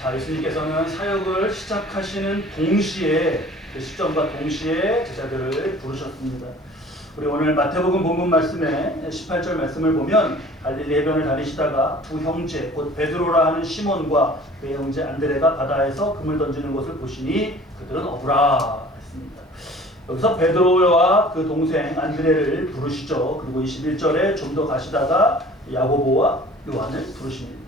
자, 예수님께서는 사역을 시작하시는 동시에, 그 시점과 동시에 제자들을 부르셨습니다. 우리 오늘 마태복음 본문 말씀에 18절 말씀을 보면 갈릴리 해변을 다니시다가 두 형제 곧 베드로라 하는 시몬과 그의 형제 안드레가 바다에서 금을 던지는 것을 보시니 그들은 어부라 했습니다. 여기서 베드로와 그 동생 안드레를 부르시죠. 그리고 21절에 좀 더 가시다가 야고보와 요한을 부르십니다.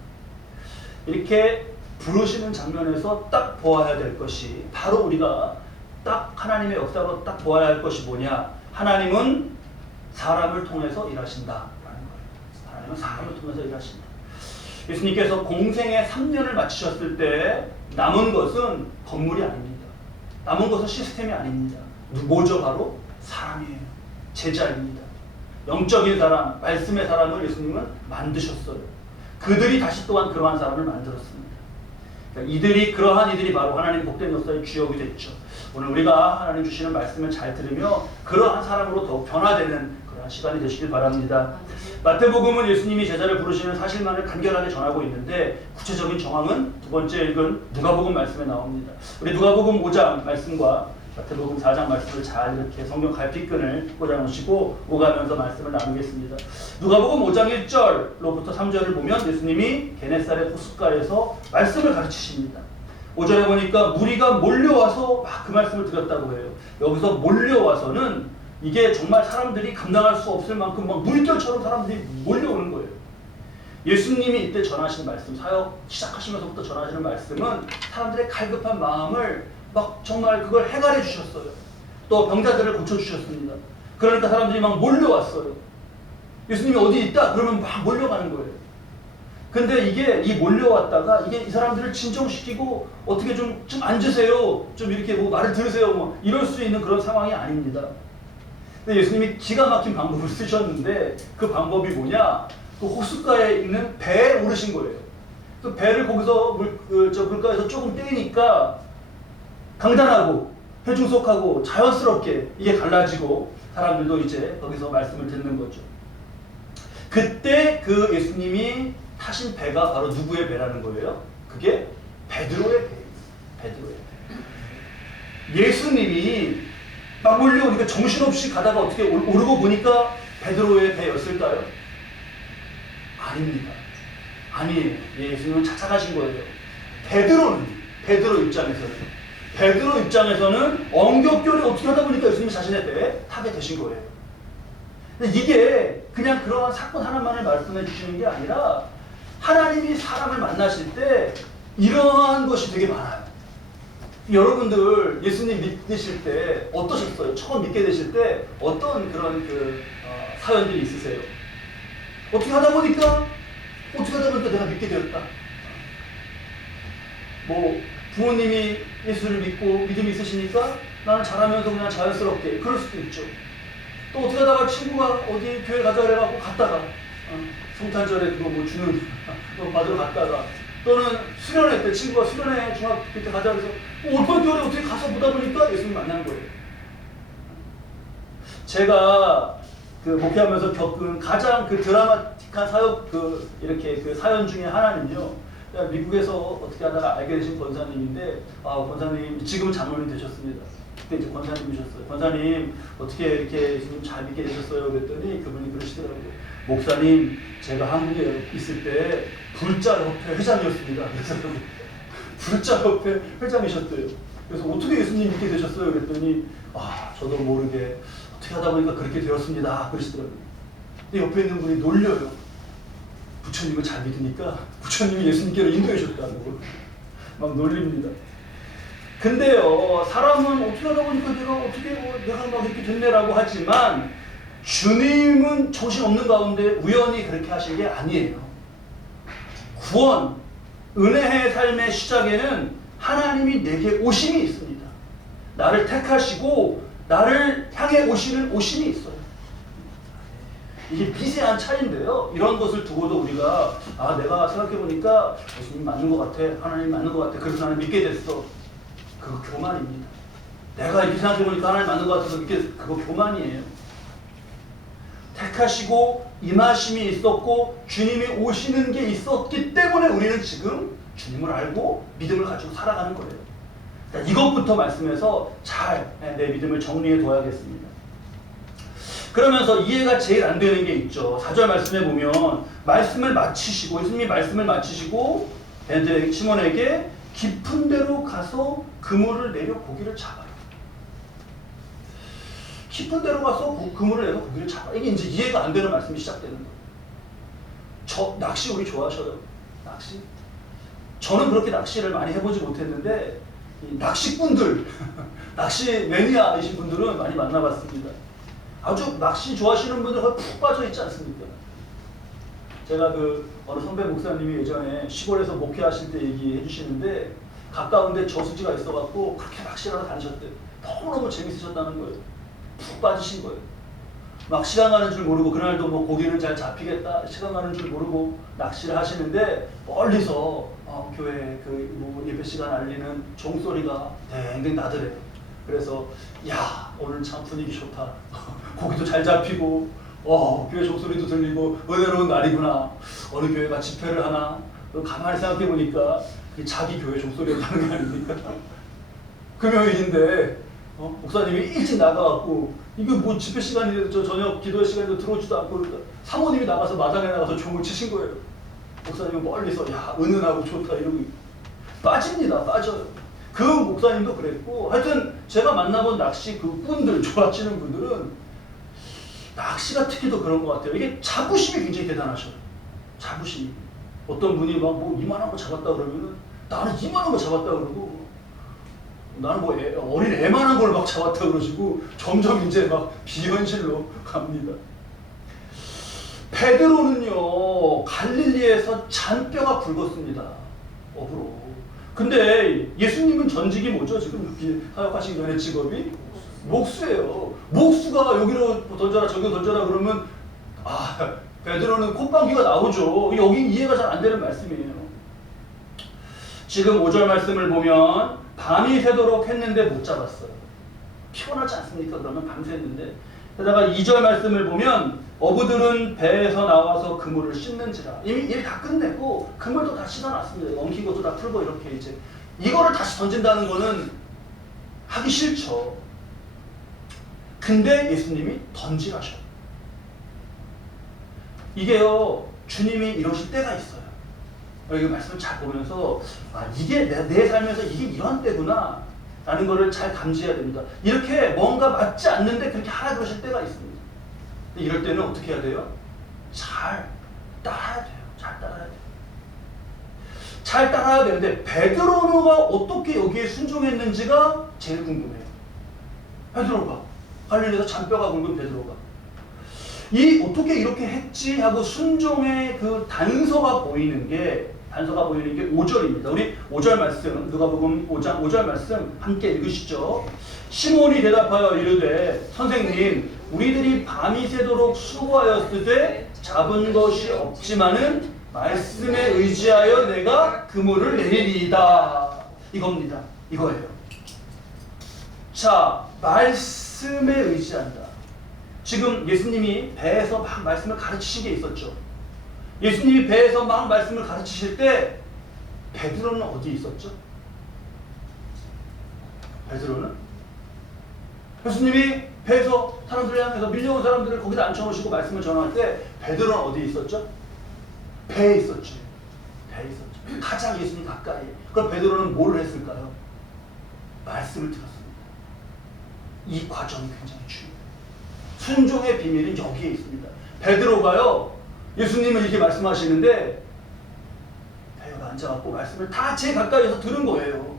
이렇게 부르시는 장면에서 딱 보아야 될 것이, 바로 우리가 딱 하나님의 역사로 딱 보아야 할 것이 뭐냐? 하나님은 사람을 통해서 일하신다라는 거예요. 하나님은 사람을 통해서 일하신다. 예수님께서 공생의 3년을 마치셨을 때 남은 것은 건물이 아닙니다. 남은 것은 시스템이 아닙니다. 뭐죠? 바로 사람이에요. 제자입니다. 영적인 사람, 말씀의 사람을 예수님은 만드셨어요. 그들이 다시 또한 그러한 사람을 만들었습니다. 그러니까 그러한 이들이 바로 하나님 복된 역사의 주역이 됐죠. 오늘 우리가 하나님 주시는 말씀을 잘 들으며 그러한 사람으로 더욱 변화되는 그러한 시간이 되시길 바랍니다. 마태복음은 예수님이 제자를 부르시는 사실만을 간결하게 전하고 있는데 구체적인 정황은 두 번째 읽은 누가복음 말씀에 나옵니다. 우리 누가복음 5장 말씀과 마태복음 4장 말씀을 잘 이렇게 성경 갈피끈을 꽂아놓으시고 오가면서 말씀을 나누겠습니다. 누가복음 5장 1절로부터 3절을 보면 예수님이 게네사렛 호숫가에서 말씀을 가르치십니다. 5절에 보니까 무리가 몰려와서 막 그 말씀을 드렸다고 해요. 여기서 몰려와서는 이게 정말 사람들이 감당할 수 없을 만큼 막 물결처럼 사람들이 몰려오는 거예요. 예수님이 이때 전하신 말씀, 사역 시작하시면서부터 전하시는 말씀은 사람들의 갈급한 마음을 막 정말 그걸 해결해 주셨어요. 또 병자들을 고쳐주셨습니다. 그러니까 사람들이 막 몰려왔어요. 예수님이 어디 있다? 그러면 막 몰려가는 거예요. 근데 이게 이 몰려왔다가 이게 이 사람들을 진정시키고 어떻게 좀 앉으세요. 좀 이렇게 뭐 말을 들으세요. 뭐 이럴 수 있는 그런 상황이 아닙니다. 근데 예수님이 기가 막힌 방법을 쓰셨는데 그 방법이 뭐냐? 그 호숫가에 있는 배에 오르신 거예요. 그 배를 거기서 물가에서 조금 떼니까 강단하고 회중속하고 자연스럽게 이게 갈라지고 사람들도 이제 거기서 말씀을 듣는 거죠. 그때 그 예수님이 타신 배가 바로 누구의 배라는 거예요? 그게 베드로의 배예요. 베드로의 배. 예수님이 막 몰려오니까 정신없이 가다가 어떻게 오르고 보니까 베드로의 배였을까요? 아닙니다. 아니에요. 예수님은 착착하신 거예요. 베드로 입장에서는 엉겹결에 어떻게 하다 보니까 예수님이 자신의 배에 타게 되신 거예요. 근데 이게 그냥 그러한 사건 하나만을 말씀해 주시는 게 아니라 하나님이 사람을 만나실 때 이러한 것이 되게 많아요. 여러분들 예수님 믿으실 때 어떠셨어요? 처음 믿게 되실 때 어떤 그런 사연들이 있으세요? 어떻게 하다 보니까 내가 믿게 되었다. 뭐 부모님이 예수를 믿고 믿음이 있으시니까 나는 자라면서 그냥 자연스럽게 그럴 수도 있죠. 또 어떻게 하다가 친구가 어디 교회 가자 그래갖고 갔다가 성탄절에 그거 뭐 주는 거 받으러 갔다가 또는 수련회 때 친구가 수련회 중학교 때 가자 그래서 올pan 교회 어떻게 가서 보다 보니까 예수님 만난 거예요. 제가 목회하면서 겪은 가장 드라마틱한 사역 이렇게 사연 중에 하나는요. 미국에서 어떻게 하다가 알게 되신 권사님인데 권사님 지금은 장로님 되셨습니다. 그때 이제 권사님이셨어요. 권사님 어떻게 이렇게 예수님 잘 믿게 되셨어요? 그랬더니 그분이 그러시더라고요. 목사님 제가 한국에 있을 때 불자협회 회장이었습니다. 그래서 불자협회 회장이셨대요. 그래서 어떻게 예수님 믿게 되셨어요? 그랬더니 저도 모르게 어떻게 하다 보니까 그렇게 되었습니다. 그러시더라고요. 근데 옆에 있는 분이 놀려요. 부처님을 잘 믿으니까 부처님이 예수님께로 인도해 주셨다고 막 놀립니다. 근데요, 사람은 어떻게 하다 보니까 내가 막 이렇게 됐네라고 하지만 주님은 정신없는 가운데 우연히 그렇게 하신 게 아니에요. 구원, 은혜의 삶의 시작에는 하나님이 내게 오심이 있습니다. 나를 택하시고 나를 향해 오시는 오심이 있어요. 이게 미세한 차이인데요. 이런 것을 두고도 우리가 내가 생각해보니까 예수님 맞는 것 같아. 하나님 맞는 것 같아. 그래서 나는 믿게 됐어. 그거 교만입니다. 내가 이렇게 생각해보니까 하나님 맞는 것 같아서 그거 교만이에요. 택하시고 임하심이 있었고 주님이 오시는 게 있었기 때문에 우리는 지금 주님을 알고 믿음을 가지고 살아가는 거예요. 그러니까 이것부터 말씀해서 잘 내 믿음을 정리해 둬야겠습니다. 그러면서 이해가 제일 안 되는 게 있죠. 4절 말씀에 보면 말씀을 마치시고 예수님이 말씀을 마치시고 시몬에게 깊은 데로 가서 그물을 내려 고기를 잡아요. 깊은 데로 가서 그물을 내려 고기를 잡아. 이게 이제 이해가 안 되는 말씀이 시작되는 거예요. 낚시 우리 좋아하셔요? 낚시? 저는 그렇게 낚시를 많이 해보지 못했는데 낚시꾼들, 낚시 매니아이신 분들은 많이 만나봤습니다. 아주 낚시 좋아하시는 분들 거의 푹 빠져 있지 않습니까? 제가 어느 선배 목사님이 예전에 시골에서 목회하실 때 얘기해 주시는데 가까운데 저수지가 있어갖고 그렇게 낚시를 하러 다니셨대요. 너무너무 재밌으셨다는 거예요. 푹 빠지신 거예요. 막 시간 가는 줄 모르고 그날도 뭐 고기는 잘 잡히겠다 시간 가는 줄 모르고 낚시를 하시는데 멀리서 교회 예배 시간 알리는 종소리가 댕댕 나더래요. 그래서 야 오늘 참 분위기 좋다. 고기도 잘 잡히고 교회 종소리도 들리고 은혜로운 날이구나. 어느 교회가 집회를 하나. 가만히 생각해 보니까 자기 교회 종소리였다는 게 아닙니까? 금요일인데 목사님이 일찍 나가갖고 이거 뭐 집회 시간인데 저녁 기도회 시간에도 들어오지도 않고 그러니까 사모님이 나가서 마당에 나가서 종을 치신 거예요. 목사님은 멀리서 야 은은하고 좋다 이러고 빠집니다. 빠져요. 그 목사님도 그랬고 하여튼 제가 만나본 낚시 꾼들 좋아하시는 분들은 낚시가 특히 더 그런 것 같아요. 이게 자부심이 굉장히 대단하셔요. 자부심이. 어떤 분이 막 뭐 이만한 거 잡았다 그러면은 나는 이만한 거 잡았다 그러고 나는 뭐 어린 애만한 걸 막 잡았다 그러시고 점점 이제 막 비현실로 갑니다. 베드로는요 갈릴리에서 잔뼈가 굵었습니다. 업으로. 근데 예수님은 전직이 뭐죠? 지금 사역하시기 전에 직업이 목수예요. 목수가 여기로 던져라 저기로 던져라 그러면 베드로는 콧방귀가 나오죠. 여기 이해가 잘 안 되는 말씀이에요. 지금 5절 말씀을 보면 밤이 새도록 했는데 못 잡았어요. 피곤하지 않습니까? 그러면 밤새는데. 게다가 2절 말씀을 보면 어부들은 배에서 나와서 그물을 씻는지라. 이미 일 다 끝냈고 그물도 다 씻어놨습니다. 엉킨 것도 다 풀고 이렇게 이제 이거를 다시 던진다는 거는 하기 싫죠. 근데 예수님이 던지라셔. 이게요 주님이 이러실 때가 있어요. 여기 말씀을 잘 보면서 이게 내 삶에서 이게 이런 때구나 라는 거를 잘 감지해야 됩니다. 이렇게 뭔가 맞지 않는데 그렇게 하라 그러실 때가 있습니다. 근데 이럴 때는 어떻게 해야 돼요? 잘 따라야 돼요. 잘 따라야 돼요. 잘 따라야 되는데 베드로가 어떻게 여기에 순종했는지가 제일 궁금해요. 베드로가 갈릴리에서 잔뼈가 굵은 베드로가 어떻게 이렇게 했지 하고 순종의 그 단서가 보이는 게 5절입니다. 우리 5절 말씀, 누가복음 5장 5절 말씀 함께 읽으시죠. 시몬이 대답하여 이르되 선생님 우리들이 밤이 새도록 수고하였으되 잡은 것이 없지만은 말씀에 의지하여 내가 그물을 내리리이다. 이겁니다. 이거예요. 자, 말씀에 의지한다. 지금 예수님이 배에서 막 말씀을 가르치신 게 있었죠. 예수님이 배에서 막 말씀을 가르치실 때 베드로는 어디 있었죠? 베드로는 예수님이 배에서 사람들을 향해서 밀려온 사람들을 거기다 앉혀놓으시고 말씀을 전할 때 베드로는 어디 있었죠? 배에 있었죠. 배에 있었죠. 가장 예수님 가까이. 그럼 베드로는 뭘 했을까요? 말씀을 들었습니다. 이 과정이 굉장히 중요해요. 순종의 비밀은 여기에 있습니다. 베드로가요 예수님은 이렇게 말씀하시는데 배가 앉아갖고 말씀을 다 제 가까이에서 들은 거예요.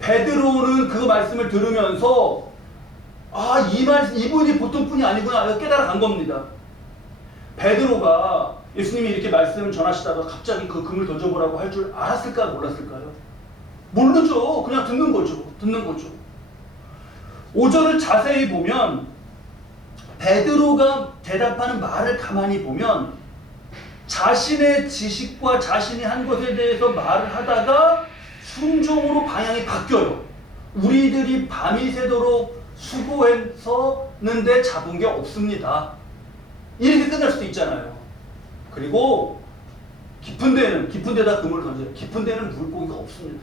베드로는 그 말씀을 들으면서 이분이 보통 분이 아니구나 깨달아간 겁니다. 베드로가 예수님이 이렇게 말씀 전하시다가 갑자기 그 금을 던져보라고 할 줄 알았을까 몰랐을까요? 모르죠. 그냥 듣는 거죠. 5절을 자세히 보면 베드로가 대답하는 말을 가만히 보면 자신의 지식과 자신이 한 것에 대해서 말을 하다가 순종으로 방향이 바뀌어요. 우리들이 밤이 새도록 수고했었는데 잡은 게 없습니다. 이렇게 끝날 수도 있잖아요. 그리고 깊은 데다 그물을 던져요. 깊은 데는 물고기가 없습니다.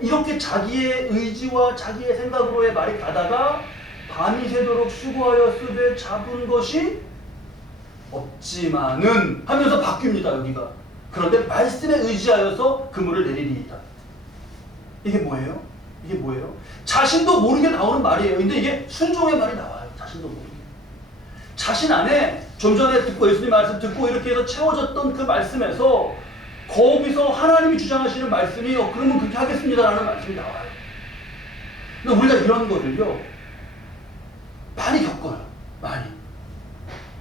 이렇게 자기의 의지와 자기의 생각으로의 말이 가다가 밤이 새도록 수고하여 쓰되 잡은 것이 없지만은 하면서 바뀝니다. 여기가. 그런데 말씀에 의지하여서 그물을 내리리이다. 이게 뭐예요? 이게 뭐예요? 자신도 모르게 나오는 말이에요. 근데 이게 순종의 말이 나와요. 자신도 모르게. 자신 안에 좀 전에 듣고 예수님 말씀 듣고 이렇게 해서 채워졌던 그 말씀에서 거기서 하나님이 주장하시는 말씀이 그러면 그렇게 하겠습니다라는 말씀이 나와요. 근데 우리가 이런 거를요 많이 겪어요. 많이.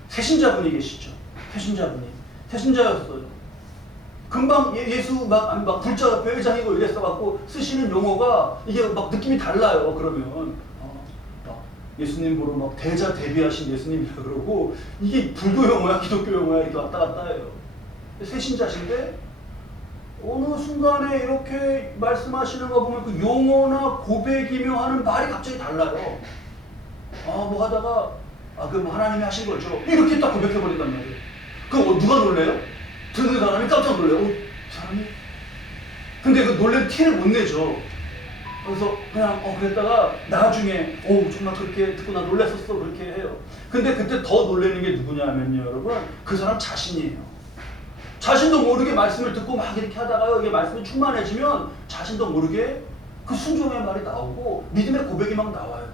새신자분이 계시죠. 새신자였어요. 금방 예수 막 불자 회장이고 이랬어갖고 쓰시는 용어가 이게 막 느낌이 달라요. 그러면 예수님 보러 막 대자 대비하신 예수님이라 그러고 이게 불교 용어야 기독교 용어야 이렇게 왔다 갔다 해요. 새신자신데 어느 순간에 이렇게 말씀하시는 거 보면 그 용어나 고백이며 하는 말이 갑자기 달라요. 뭐 하다가 그 뭐 하나님이 하신 거죠. 이렇게 딱 고백해버린단 말이에요. 그럼 누가 놀래요? 듣는 사람이 깜짝 놀래요. 사람이? 근데 그 놀란 티를 못 내죠. 그래서 그냥 그랬다가 나중에 정말 그렇게 듣고 나 놀랐었어 그렇게 해요. 근데 그때 더 놀라는 게 누구냐면요 여러분, 그 사람 자신이에요. 자신도 모르게 말씀을 듣고 막 이렇게 하다가요 이게 말씀이 충만해지면 자신도 모르게 그 순종의 말이 나오고 믿음의 고백이 막 나와요.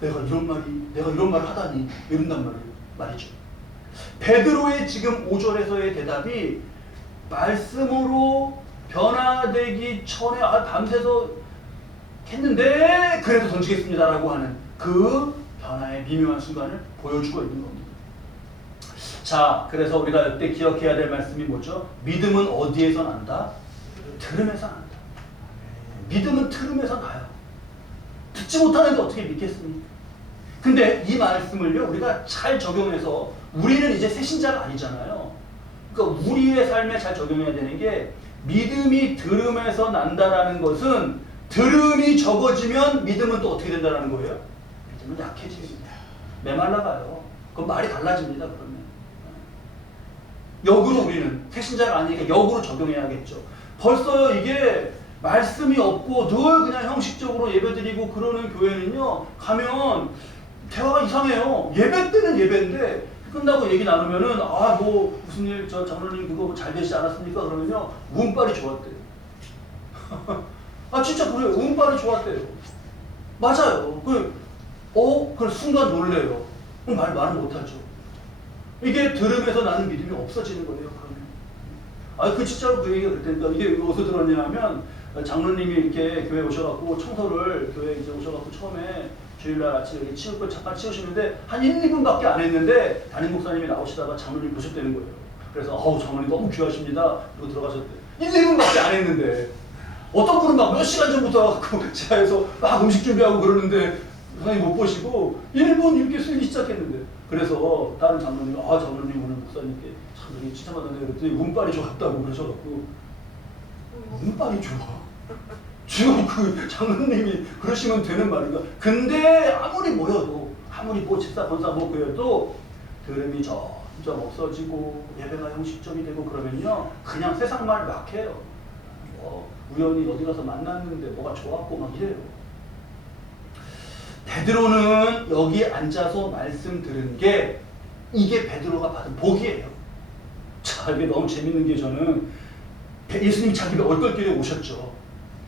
내가 이런 말을 하다니 이런단 말이죠. 베드로의 지금 5절에서의 대답이 말씀으로 변화되기 전에 밤새서 했는데 그래도 던지겠습니다라고 하는 그 변화의 미묘한 순간을 보여주고 있는 겁니다. 자, 그래서 우리가 이때 기억해야 될 말씀이 뭐죠? 믿음은 어디에서 난다? 들음에서 난다. 믿음은 들음에서 나요. 듣지 못하는데 어떻게 믿겠습니까? 근데 이 말씀을요 우리가 잘 적용해서 우리는 이제 새신자가 아니잖아요. 그러니까 우리의 삶에 잘 적용해야 되는 게 믿음이 들음에서 난다라는 것은 들음이 적어지면 믿음은 또 어떻게 된다는 거예요? 믿음은 약해집니다. 메말라가요. 그럼 말이 달라집니다. 그러면 역으로 우리는 새신자가 아니니까 역으로 적용해야겠죠. 벌써요 이게 말씀이 없고 늘 그냥 형식적으로 예배드리고 그러는 교회는요 가면 대화가 이상해요. 예배 때는 예배인데 끝나고 얘기 나누면은 뭐 무슨 일 장로님 그거 잘 되시지 않았습니까? 그러면요 운빨이 좋았대요. 진짜 그래요. 운빨이 좋았대요. 맞아요. 그 순간 놀래요. 그럼 말은 못하죠. 이게 들음에서 나는 믿음이 없어지는 거예요. 그러면 진짜로 그 얘기가 그랬다니까. 이게 어디서 들었냐면 장로님이 이렇게 교회 오셔갖고 청소를 교회 이제 오셔갖고 처음에 주일날 아침에 이렇게 치울 걸 잠깐 치우시는데 한 1, 2분밖에 안 했는데 담임 목사님이 나오시다가 장로님 보셨다는 거예요. 그래서 장로님 너무 귀하십니다. 그리고 들어가셨대요. 1, 2분밖에 안 했는데 어떤 분은 막 몇 시간 전부터 와갖고 지하에서 막 음식 준비하고 그러는데 선생님 못 보시고 1분 이렇게 쓰기 시작했는데 그래서 다른 장로님이 장로님 오늘 목사님께 참 이렇게 칭찬받았네요. 그랬더니 운빨이 좋았다고 그러셔갖고 운빨이 좋아? 지금 그 장로님이 그러시면 되는 말인가? 근데 아무리 모여도 아무리 집사 권사 그래도 들음이 점점 없어지고 예배가 형식적이 되고 그러면요 그냥 세상 말 막 해요. 우연히 어디 가서 만났는데 뭐가 좋았고 막 이래요. 베드로는 여기 앉아서 말씀 들은 게 이게 베드로가 받은 복이에요. 자, 이게 너무 재밌는 게 저는 예수님이 자기 배 얼떨결에 오셨죠.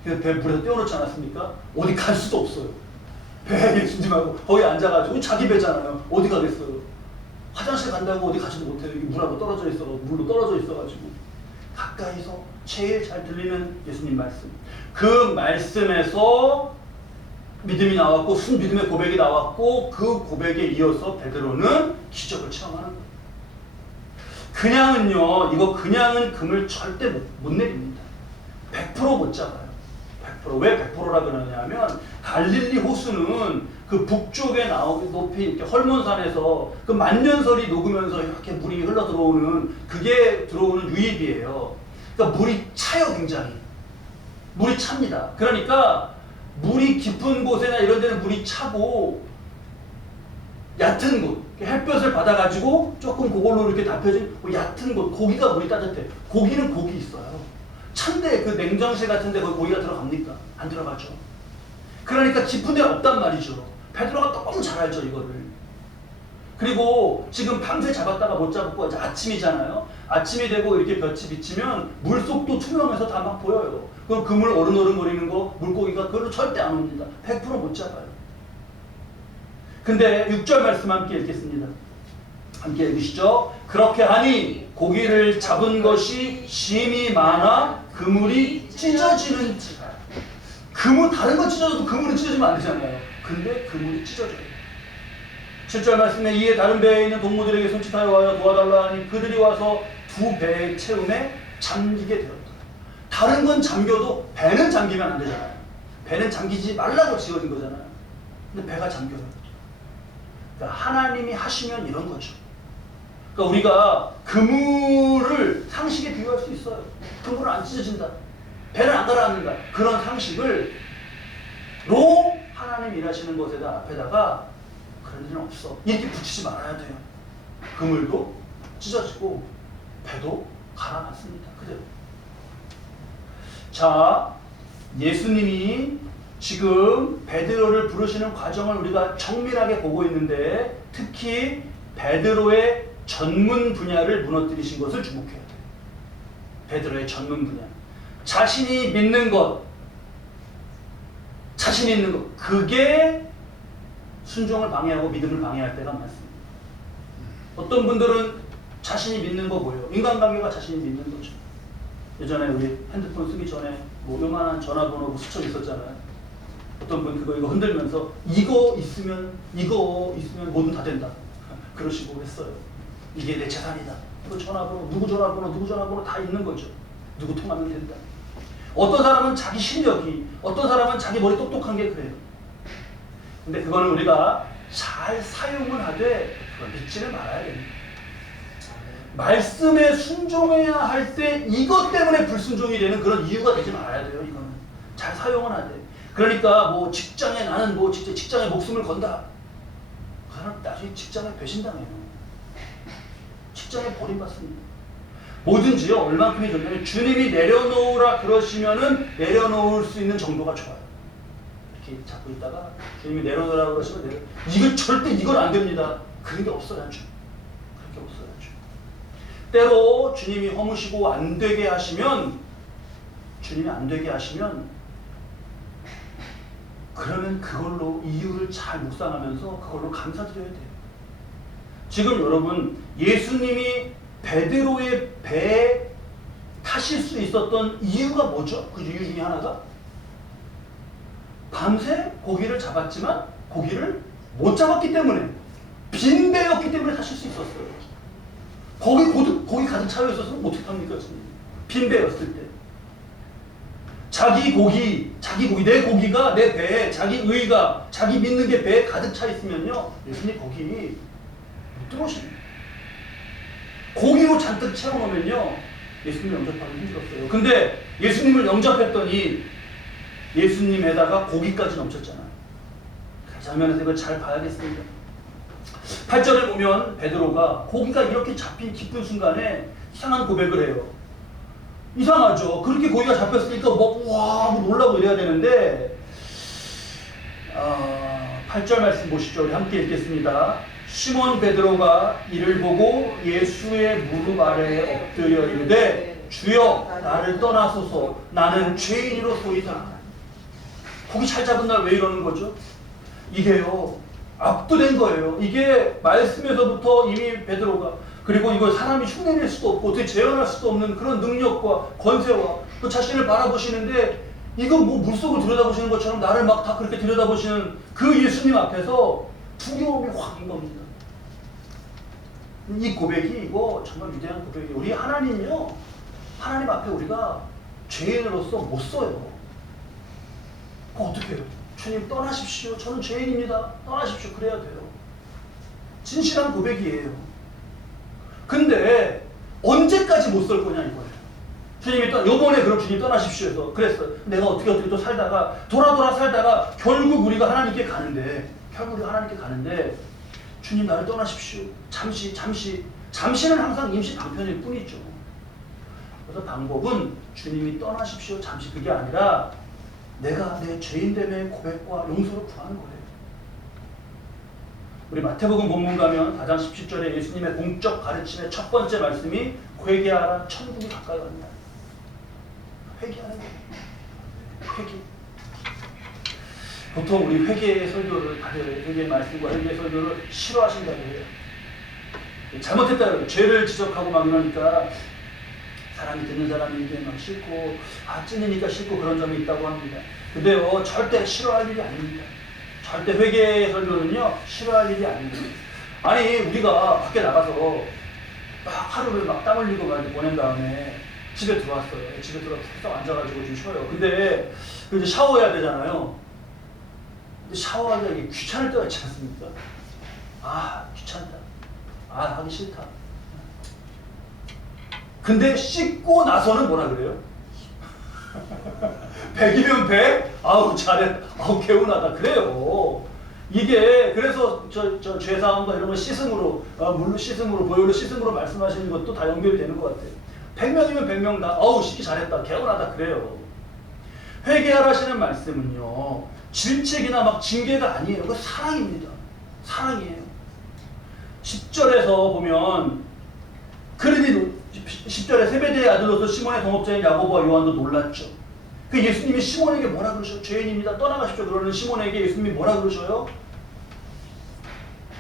그래서 배 물에서 떼어놓지 않았습니까? 어디 갈 수도 없어요. 배 예수님하고 거기 앉아가지고 자기 배잖아요. 어디 가겠어요? 화장실 간다고 어디 가지도 못해요. 물하고 물로 떨어져 있어가지고 가까이서 제일 잘 들리는 예수님 말씀. 그 말씀에서 믿음이 나왔고 순믿음의 고백이 나왔고 그 고백에 이어서 베드로는 기적을 체험하는 거예요. 그냥은 금을 절대 못 내립니다. 100% 못 잡아요. 100%. 왜 100%라 그러냐면 갈릴리 호수는 그 북쪽에 높이 이렇게 헐몬산에서 그 만년설이 녹으면서 이렇게 물이 흘러 들어오는 그게 들어오는 유입이에요. 그러니까 물이 차요. 굉장히 물이 찹니다. 그러니까 물이 깊은 곳이나 이런 데는 물이 차고 얕은 곳 햇볕을 받아가지고 조금 그걸로 이렇게 답혀진 얕은 곳, 고기가 물이 따뜻해. 고기는 고기 있어요. 찬데 그 냉장실 같은데 거기 고기가 들어갑니까? 안 들어가죠. 그러니까 깊은 데는 없단 말이죠. 베드로가 너무 잘 알죠, 이거를. 그리고 지금 밤새 잡았다가 못 잡고 이제 아침이잖아요. 아침이 되고 이렇게 볕이 비치면 물속도 투명해서 다 막 보여요. 그럼 그물 오르노름거리는 거 물고기가 그걸로 절대 안 옵니다. 100% 못 잡아요. 근데 6절 말씀 함께 읽겠습니다. 함께 읽으시죠. 그렇게 하니 고기를 잡은 것이 심이 많아 그물이 찢어지는지라. 그물 다른 거 찢어져도 그물은 찢어지면 안 되잖아요. 근데 그물이 찢어져요. 7절 말씀에 이에 다른 배에 있는 동무들에게 손짓하여 와서 도와달라 하니 그들이 와서 두 배의 채움에 잠기게 되었다. 다른 건 잠겨도 배는 잠기면 안 되잖아요. 배는 잠기지 말라고 지어진 거잖아요. 근데 배가 잠겨요. 그러니까 하나님이 하시면 이런 거죠. 그러니까 우리가 그물을 상식에 비유할 수 있어요. 그물은 안 찢어진다. 배는 안 가라앉는다. 그런 상식을 하나님 일하시는 것에다 앞에다가 그런 일은 없어. 이렇게 붙이지 말아야 돼요. 그물도 찢어지고 배도 가라앉습니다. 그대로. 자, 예수님이 지금 베드로를 부르시는 과정을 우리가 정밀하게 보고 있는데 특히 베드로의 전문 분야를 무너뜨리신 것을 주목해야 돼요. 베드로의 전문 분야. 자신이 믿는 것, 자신이 있는 것, 그게 순종을 방해하고 믿음을 방해할 때가 많습니다. 어떤 분들은 자신이 믿는 거 뭐예요? 인간관계가 자신이 믿는 거죠. 예전에 우리 핸드폰 쓰기 전에 뭐 요만한 전화번호 수첩 있었잖아요. 어떤 분 그거 이거 흔들면서 이거 있으면 뭐든 다 된다. 그러시고 했어요. 이게 내 재산이다. 그 전화번호, 누구 전화번호 다 있는 거죠. 누구 통하면 된다. 어떤 사람은 자기 실력이, 어떤 사람은 자기 머리 똑똑한 게 그래요. 근데 그거는 우리가 잘 사용을 하되 믿지는 말아야 됩니다. 말씀에 순종해야 할 때 이것 때문에 불순종이 되는 그런 이유가 되지 말아야 돼요. 이거는 잘 사용을 하되. 그러니까 뭐 직장에 나는 뭐 직장에 목숨을 건다. 그 사람 나중에 직장에 배신당해요. 직장에 버림받습니다. 뭐든지요, 얼만큼이 좋냐면 주님이 내려놓으라 그러시면은 내려놓을 수 있는 정도가 좋아요. 이렇게 잡고 있다가 주님이 내려놓으라 그러시면 이거 절대 이건 안 됩니다. 그런 게 없어야죠. 그런 게 없어야죠. 때로 주님이 허무시고 안 되게 하시면, 주님이 안 되게 하시면 그러면 그걸로 이유를 잘 묵상하면서 그걸로 감사드려야 돼요. 지금 여러분, 예수님이 베드로의 배에 타실 수 있었던 이유가 뭐죠? 그 이유 중에 하나가 밤새 고기를 잡았지만 고기를 못 잡았기 때문에, 빈 배였기 때문에 타실 수 있었어요. 거기 가득 차여 있었으면 어떻게 합니까? 빈 배였을 때. 자기 고기, 내 고기가 내 배에, 자기 의가, 자기 믿는 게 배에 가득 차 있으면요, 예수님 거기 못 들어오십니다. 고기로 잔뜩 채워놓으면요, 예수님 영접하기 힘들었어요. 근데 예수님을 영접했더니 예수님에다가 고기까지 넘쳤잖아요. 그 장면에서 이걸 잘 봐야겠습니다. 8절을 보면 베드로가 고기가 이렇게 잡힌 기쁜 순간에 이상한 고백을 해요. 이상하죠. 그렇게 고기가 잡혔으니까 와 놀라고 이래야 되는데 8절 말씀 보시죠. 우리 함께 읽겠습니다. 시몬 베드로가 이를 보고 예수의 무릎 아래에 엎드려 이르되 주여 나를 떠나소서 나는 죄인이로소이다. 고기 잘 잡은 날 왜 이러는 거죠? 이게요, 압도된 거예요. 이게 말씀에서부터 이미 베드로가, 그리고 이걸 사람이 흉내낼 수도 없고 어떻게 재현할 수도 없는 그런 능력과 권세와 그 자신을 바라보시는데, 이건 뭐 물속을 들여다보시는 것처럼 나를 막 다 그렇게 들여다보시는 그 예수님 앞에서 두려움이 확 인 겁니다. 이 고백이, 이거 정말 위대한 고백이에요. 우리 하나님요, 하나님 앞에 우리가 죄인으로서 못 써요. 그거 어떻게 해요? 주님 떠나십시오. 저는 죄인입니다. 떠나십시오. 그래야 돼요. 진실한 고백이에요. 근데 언제까지 못 설 거냐 이거예요. 주님이 요번에 그럼 주님 떠나십시오 해서 그랬어요. 내가 어떻게 또 살다가 돌아 살다가 결국 우리가 하나님께 가는데 주님 나를 떠나십시오. 잠시는 항상 임시 방편일 뿐이죠. 그래서 방법은 주님이 떠나십시오. 잠시 그게 아니라 내가 내 죄인됨의 고백과 용서를 구하는 거예요. 우리 마태복음 본문 가면 4장 17절에 예수님의 공적 가르침의 첫 번째 말씀이 회개하라 천국이 가까이 왔다. 회개하는 거예요. 회개. 보통 우리 회개의 설교를 다들 회개의 말씀과 회개의 설교를 싫어하신다고 해요. 잘못했다, 죄를 지적하고 막 이러니까 사람이 듣는 사람인데 막 싫고 찐으니까 싫고 그런 점이 있다고 합니다. 근데요 절대 싫어할 일이 아닙니다. 절대 회개의 설교는요 싫어할 일이 아닙니다. 아니 우리가 밖에 나가서 막 하루를 막 땀 흘리고 막 보낸 다음에 집에 들어왔어요. 집에 들어와서 딱 앉아가지고 좀 쉬어요. 근데 이제 샤워해야 되잖아요. 근데 샤워하기가 이게 귀찮을 때가 있지 않습니까? 귀찮다. 하기 싫다. 근데 씻고 나서는 뭐라 그래요? 100이면 100? 잘해. 개운하다. 그래요. 이게 그래서 저 죄사함과 이런 거 씻음으로 물로 씻음으로 보혈로 씻음으로 말씀하시는 것도 다 연결이 되는 것 같아요. 100명이면 100명 다 씻기 잘했다. 개운하다. 그래요. 회개하라시는 말씀은요. 질책이나 막 징계가 아니에요. 그거 사랑입니다. 사랑이에요. 10절에서 보면 그러니 10절에 세베대의 아들로서 시몬의 동업자인 야고보와 요한도 놀랐죠. 그 예수님이 시몬에게 뭐라 그러셔요? 죄인입니다. 떠나가십시오. 그러는 시몬에게 예수님이 뭐라 그러셔요?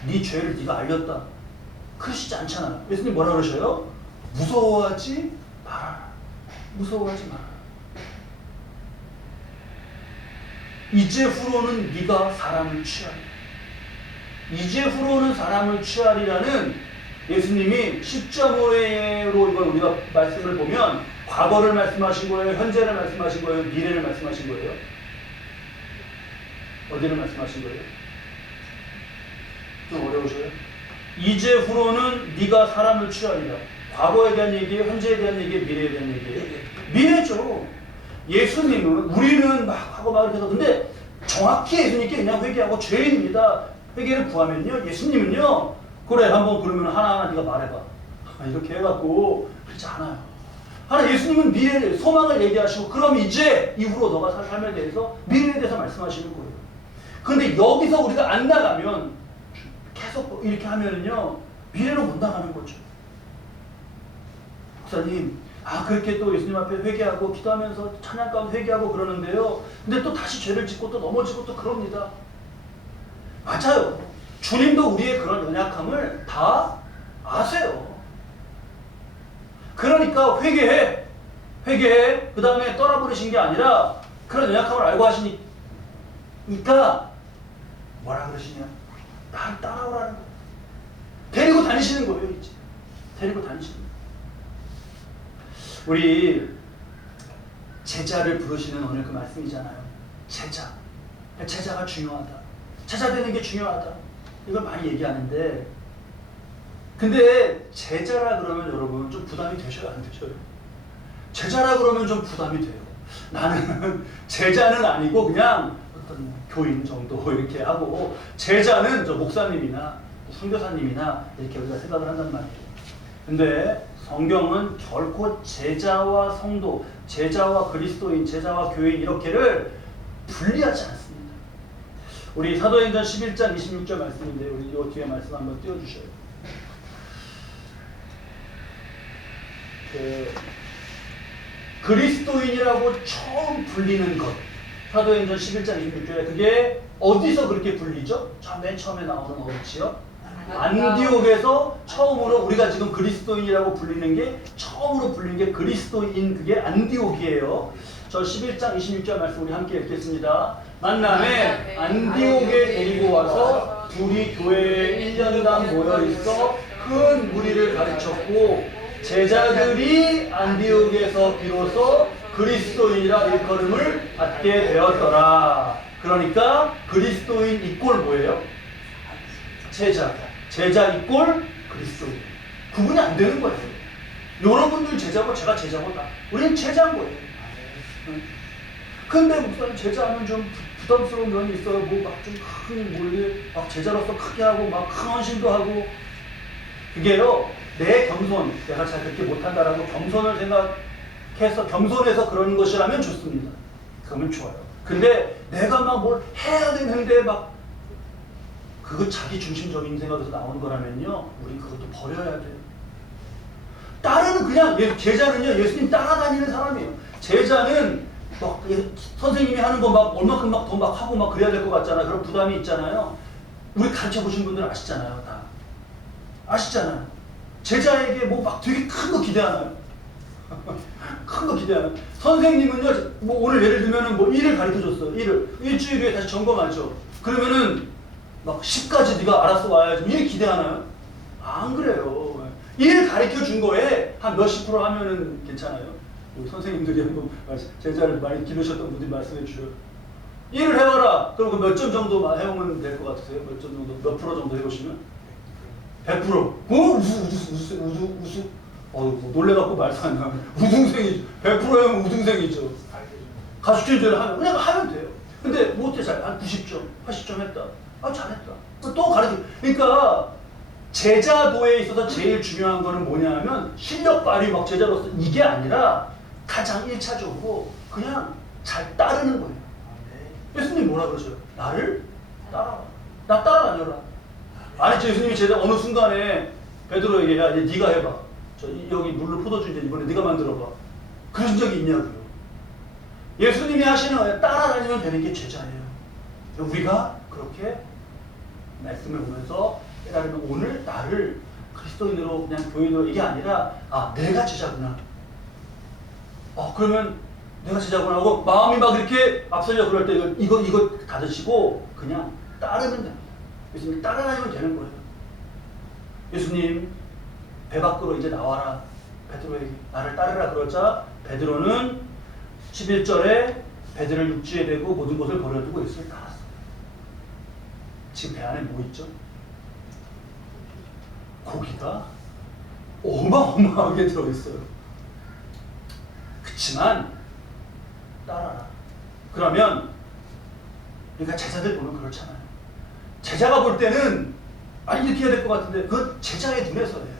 네 죄를 네가 알렸다. 그러시지 않잖아요. 예수님 뭐라 그러셔요? 무서워하지 마라. 무서워하지 마라. 이제 후로는 네가 사람을 취하리라. 이제 후로는 사람을 취하리라는 예수님이 10.5로 이걸 우리가 말씀을 보면 과거를 말씀하신 거예요? 현재를 말씀하신 거예요? 미래를 말씀하신 거예요? 어디를 말씀하신 거예요? 좀 어려우셔요? 이제 후로는 네가 사람을 취하리라. 과거에 대한 얘기예요? 현재에 대한 얘기예요? 미래에 대한 얘기예요? 미래죠. 예수님은 우리는 막 하고 막 이렇게 해서 근데 정확히 예수님께 그냥 회개하고 죄인입니다. 회개를 구하면요. 예수님은요. 그래 한번 그러면 하나하나 네가 말해봐. 이렇게 해갖고 그렇지 않아요. 예수님은 미래에 소망을 얘기하시고 그럼 이제 이후로 너가 살 삶에 대해서 미래에 대해서 말씀하시는 거예요. 그런데 여기서 우리가 안 나가면 계속 이렇게 하면은요. 미래로 못 나가는 거죠. 목사님 그렇게 또 예수님 앞에 회개하고 기도하면서 찬양 가운데 회개하고 그러는데요. 근데 또 다시 죄를 짓고 또 넘어지고 또 그럽니다. 맞아요. 주님도 우리의 그런 연약함을 다 아세요. 그러니까 회개해. 그 다음에 떠나버리신 게 아니라 그런 연약함을 알고 하시니까 뭐라 그러시냐? 날 따라오라는 거예요. 데리고 다니시는 거예요. 이제 데리고 다니시는 거예요. 우리 제자를 부르시는 오늘 그 말씀이잖아요. 제자가 중요하다. 제자 되는 게 중요하다. 이걸 많이 얘기하는데 근데 제자라 그러면 여러분 좀 부담이 되셔요? 안 되셔요? 제자라 그러면 좀 부담이 돼요. 나는 제자는 아니고 그냥 어떤 교인 정도 이렇게 하고 제자는 저 목사님이나 선교사님이나 이렇게 우리가 생각을 한단 말이에요. 근데 성경은 결코 제자와 성도, 제자와 그리스도인, 제자와 교인 이렇게를 분리하지 않습니다. 우리 사도행전 11장 26절 말씀인데 우리 이 뒤에 말씀 한번 띄워주셔요. 그리스도인이라고 처음 불리는 것 사도행전 11장 26절에 그게 어디서 그렇게 불리죠? 맨 처음에 나오는 어디지요? 안디옥에서 처음으로 우리가 지금 그리스도인이라고 불리는 게 처음으로 불린 게 그리스도인 그게 안디옥이에요. 저 11장 26절 말씀 우리 함께 읽겠습니다. 만남에 안디옥에 데리고 와서 둘이 교회에 1년간 모여 있어 큰 무리를 가르쳤고 제자들이 안디옥에서 비로소 그리스도인이라 일컬음을 받게 되었더라. 그러니까 그리스도인 이꼴 뭐예요? 제자 이꼴 그리스도인. 구분이 안 되는 거예요. 여러분들 제자고 제가 제자고 다 우리는 제자인 거예요. 근데 목사님 제자하면 좀 부담스러운 면이 있어요. 뭐 막 좀 큰 몰래 막 제자로서 크게 하고 막 큰 헌신도 하고 그게요 내 겸손 내가 잘 그렇게 못한다라고 겸손을 생각해서 겸손해서 그러는 것이라면 좋습니다. 그러면 좋아요. 근데 내가 막 뭘 해야 되는데 막 그거 자기 중심적인 생각에서 나오는 거라면요 우리 그것도 버려야 돼요. 따르는 그냥 제자는요 예수님 따라다니는 사람이에요. 제자는 막 선생님이 하는 거 막 얼마큼 막 더 막 하고 막 그래야 될 것 같잖아요. 그런 부담이 있잖아요. 우리 가르쳐 보신 분들은 아시잖아요. 다 아시잖아요. 제자에게 뭐 막 되게 큰 거 기대하나요? 큰 거 기대하나요? 선생님은요 뭐 오늘 예를 들면은 뭐 1을 가르쳐 줬어. 1을 일주일 후에 다시 점검하죠. 그러면은 막 10까지 네가 알아서 와야지. 1 기대하나요? 안 그래요. 1 가르쳐 준 거에 한 몇십 프로 하면은 괜찮아요. 우리 선생님들이 한번 제자를 많이 기르셨던 분들이 말씀해 주셔요. 1을 해봐라. 그럼 몇 점 정도 해오면 될 것 같으세요? 몇 점 정도, 몇 프로 정도 해보시면? 100%. 우수. 놀래갖고 말도 안 나와요. 우등생이죠. 100% 하면 우등생이죠. 가르쳐 준 대로 하면, 그냥 하면 돼요. 근데 못해 잘, 한 90점, 80점 했다. 아, 잘했다. 또 가르쳐. 그러니까, 제자도에 있어서 제일 중요한 거는 뭐냐 하면, 실력 발휘 막 제자로서 이게 아니라, 가장 1차적으로 그냥 잘 따르는 거예요. 예수님 뭐라 그러셔요? 나를 따라와. 나 따라다녀라. 아니, 예수님이 제자 어느 순간에 베드로에게 야, 네가 해봐. 여기 물로 포도주인데 이번에 네가 만들어봐. 그런 적이 있냐고요. 예수님이 하시는 거예요. 따라다니면 되는 게 제자예요. 우리가 그렇게 말씀을 보면서 깨달으면 오늘 나를 그리스도인으로 그냥 교인으로 이게 아니라 아 내가 제자구나. 그러면 내가 제자구나 하고 마음이 막 이렇게 앞서려 그럴 때 이거 닫으시고 그냥 따르면 됩니다. 예수님 따라다니면 되는 거예요. 예수님 배 밖으로 이제 나와라. 베드로에게 나를 따르라 그러자 베드로는 11절에 배들을 육지에 대고 모든 것을 버려두고 예수를 따랐어요. 지금 배 안에 뭐 있죠? 고기가 어마어마하게 들어있어요. 그치만 따라라. 그러면 우리가 제자들 보면 그렇잖아요. 제자가 볼 때는 아니 이렇게 해야 될 것 같은데 그건 제자의 눈에서 해요.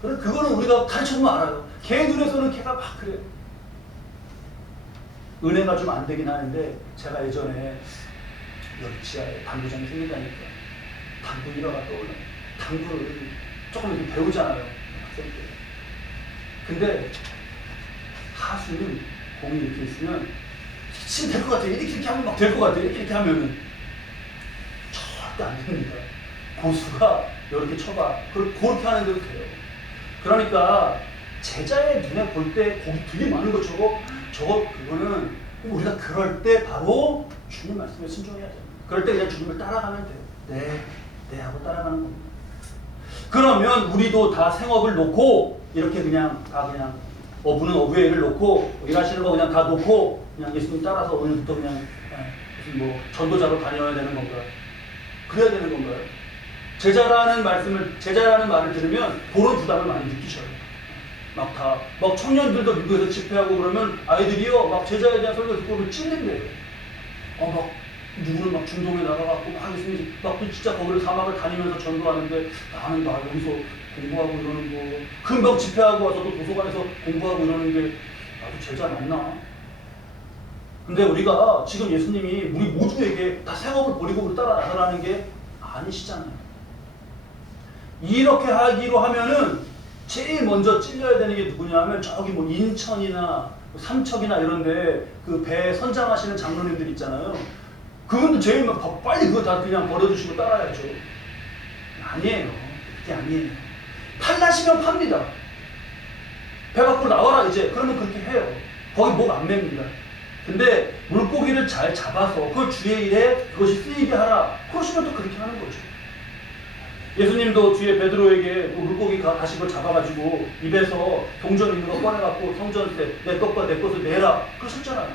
그래서 그거는 우리가 가르쳐주면 알아요. 걔 눈에서는 걔가 막 그래. 은혜가 좀 안 되긴 하는데 제가 예전에 여기 지하에 당구장이 생긴다니까 당구 일화가 떠올라요. 당구를 조금 이렇게 배우잖아요. 학생 때. 근데 하수는 공이 이렇게 있으면 치면 될 것 같아요. 이렇게 하면 막 될 것 같아요. 이렇게 하면은 절대 안 됩니다. 고수가 이렇게 쳐봐. 그렇게 하는 대로 돼요. 그러니까 제자의 눈에 볼 때 공이 되게 많은 거 그거는 우리가 그럴 때 바로 주님 말씀에 순종해야 돼요. 그럴 때 그냥 주님을 따라가면 돼요. 네 하고 따라가는 겁니다. 그러면 우리도 다 생업을 놓고 이렇게 그냥 어부는 어부의 일을 놓고 일하시는 거 그냥 다 놓고 그냥 예수님 따라서 오늘부터 그냥 무슨 뭐 전도자로 다녀야 되는 건가요? 그래야 되는 건가요? 제자라는 말을 들으면 그런 부담을 많이 느끼셔요. 막 청년들도 미국에서 집회하고 그러면 아이들이요 막 제자에 대한 설교 듣고 찔린대요. 막 누구는 막 중동에 나가갖고 막 예수님 막 진짜 거기를 사막을 다니면서 전도하는데 나는 막 여기서 공부하고 이러는 거 금방 집회하고 와서도 도서관에서 공부하고 이러는 게 나도 제자 맞나? 근데 우리가 지금 예수님이 우리 모두에게 다 생업을 버리고 따라 나가라는 게 아니시잖아요. 이렇게 하기로 하면은 제일 먼저 찔려야 되는 게 누구냐면 저기 뭐 인천이나 삼척이나 이런데 그 배 선장하시는 장로님들 있잖아요. 그분들 제일 막 빨리 그거 다 그냥 버려두시고 따라야죠. 아니에요. 그게 아니에요. 팔라시면 팝니다. 배 밖으로 나와라 이제. 그러면 그렇게 해요. 거기 목 안 맵니다. 근데 물고기를 잘 잡아서 그 주의 일에 그것이 쓰이게 하라. 그러시면 또 그렇게 하는 거죠. 예수님도 뒤에 베드로에게 그 물고기 다시 그걸 잡아가지고 입에서 동전 있는 거 꺼내갖고 성전세 내 것과 내 것을 내라 그러셨잖아요.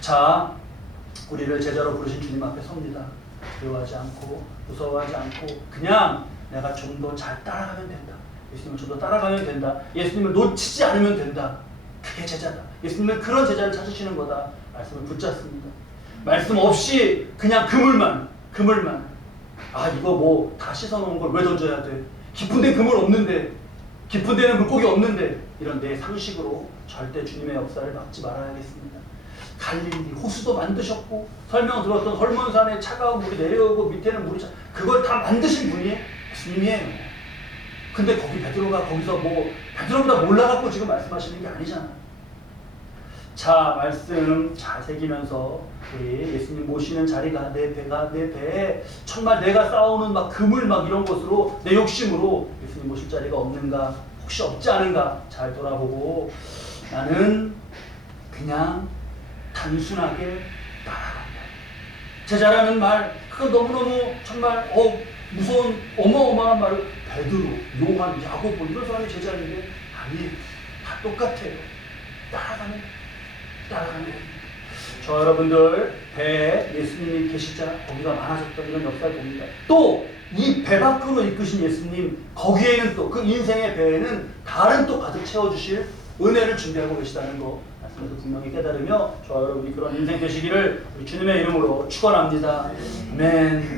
자, 우리를 제자로 부르신 주님 앞에 섭니다. 두려워하지 않고 무서워하지 않고 그냥 내가 좀 더 잘 따라가면 된다. 예수님을 좀 더 따라가면 된다. 예수님을 놓치지 않으면 된다. 그게 제자다. 예수님은 그런 제자를 찾으시는 거다 말씀을 붙잡습니다. 말씀 없이 그냥 그물만. 아, 이거 뭐 다 씻어놓은 걸 왜 던져야 돼? 깊은 데 그물 없는데, 깊은 데는 물고기 없는데, 이런 내 상식으로 절대 주님의 역사를 막지 말아야겠습니다. 갈릴리 호수도 만드셨고, 설명 들었던 헐몬산에 차가운 물이 내려오고 밑에는 물이 그걸 다 만드신 분이 예수님이에요. 근데 거기 베드로가 거기서 뭐 베드로보다 몰라갖고 지금 말씀하시는 게 아니잖아요. 자, 말씀 잘 새기면서 우리 예수님 모시는 자리가 내 배에 정말 내가 쌓아오는 막 그물 막 이런 것으로 내 욕심으로 예수님 모실 자리가 없는가, 혹시 없지 않은가 잘 돌아보고 나는 그냥 단순하게 따라간다. 제자라는 말, 그거 너무너무 정말 무서운 어마어마한 말을 베드로, 요한, 야고보 이런 사람이 제자인데 아니, 다 똑같아요. 따라가는 저 여러분들 배에 예수님이 계시자 거기가 많아졌던 이런 역사를 봅니다. 또 이 배 밖으로 이끄신 예수님 거기에는 또 그 인생의 배에는 다른 또 가득 채워주실 은혜를 준비하고 계시다는 거 말씀에서 분명히 깨달으며 저 여러분이 그런 인생 되시기를 우리 주님의 이름으로 축원합니다. 아멘.